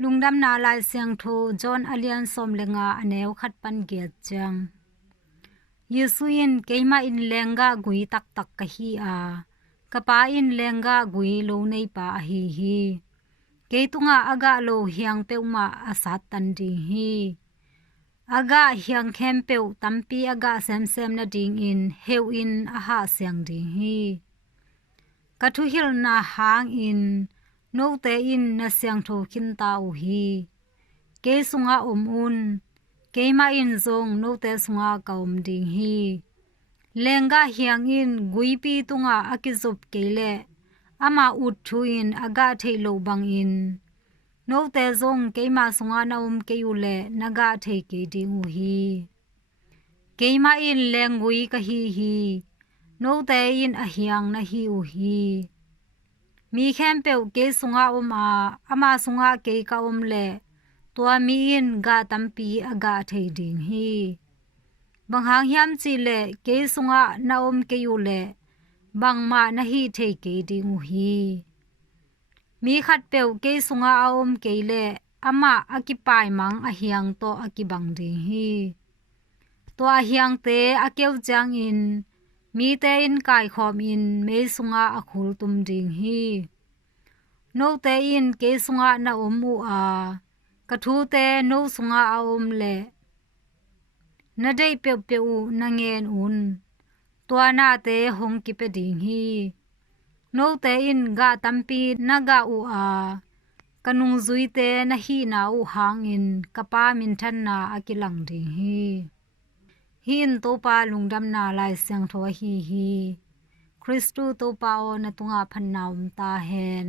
lungdam na lai siang tho John alian som lenga aneu khat pan ge chang Yesuin keima in lenga gui tak tak ka hi a kapa in lenga gui lo nei pa a hi keitunga aga lo hiang peuma asat tan ding hi aga hiang khem peu tampi aga sem na ding in heu in aha siang ding hi kathu hil na hang in no te in na siang tho kin ta u hi ke sunga un keima in zong no te sunga kaum ding hi lenga hiang in guipi tunga akizop kele ama ut thu in aga thailo bang in no te zong keima sunga naum keule naga thei ke ding u hi keima in lengui ka hi no te in a hiang na hi u hi mi khem peu ke sunga ama sunga ke ka le tua mi in ga tampi aga thei ding hi bang hang hiam chi le ke sunga naom ke yu le bang ma na hi thei ke ding u hi mi khat peu ke sunga aom ke le ama akipai mang a hiang to akibang ding hi to a hiang te akeu jang in mi te in kai khom in me sunga akhul tum ding hi no te in ke sunga na omu a kathu te no sunga aom le na dei pe pe u na ngen un tua na te hong ki pe ding hi no te in ga tampi na ga u a kanung zui te na hi na u hang in kapa min than na akilang ding hi hin to pa lungdam na lai sang tho hi Kristu to pa o na tunga phan naum ta hen